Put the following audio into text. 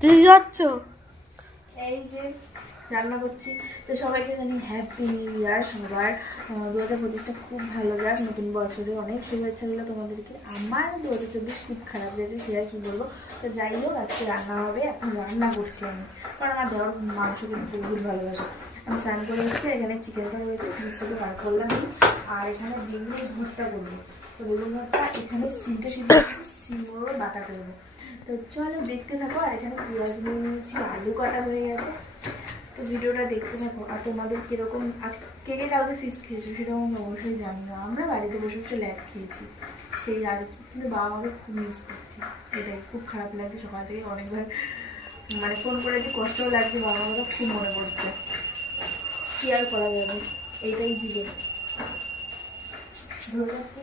তুই যাচ্ছ? এই যে রান্না করছি। তো সবাইকে জানি হ্যাপি নিউ ইয়ার। সবার 2025টা খুব ভালো যাক, নতুন বছরে অনেক শুভেচ্ছা দিল তোমাদেরকে। আমার 2024 খুব খারাপ গেছে, সে আর কি বলবো। তো যাই হোক, আজকে রান্না হবে। এখন রান্না করছি আমি, কারণ আমার দেওয়ার মাংস কিন্তু খুব ভালোবাসে। আমি স্নান করে এসেছি, এখানে চিকেনটা রয়েছে, ফ্রিজ থেকে বার করলাম। আর এখানে বেগুনের ভুট্টা করবো। তো বেগুন ভুট্টা এখানে সিমটা সিদ্ধ করছি, সিমও বাটা করবো। তো চলো দেখতে থাকো। আর এখানে পেঁয়াজ নিয়ে নিয়েছি, আলু কাটা হয়ে গেছে। তো ভিডিওটা দেখতে থাকো। আর তোমাদের কিরকম আজ কে কে কালকে ফিস্ট খেয়েছো সেটা আমি অবশ্যই জানি না। আমরা বাড়িতে বসে বসে ল্যাব খেয়েছি সেই আর কি। কিন্তু বাবা আমাকে খুব মিস করছি, এটাই খুব খারাপ লাগছে। সকাল থেকে অনেকবার মানে ফোন করে যে কষ্টও লাগছে, বাবা আমাকে খুব মনে পড়ছে। কি আর করা যাবে, এইটাই জীবন। ধরে রাখতে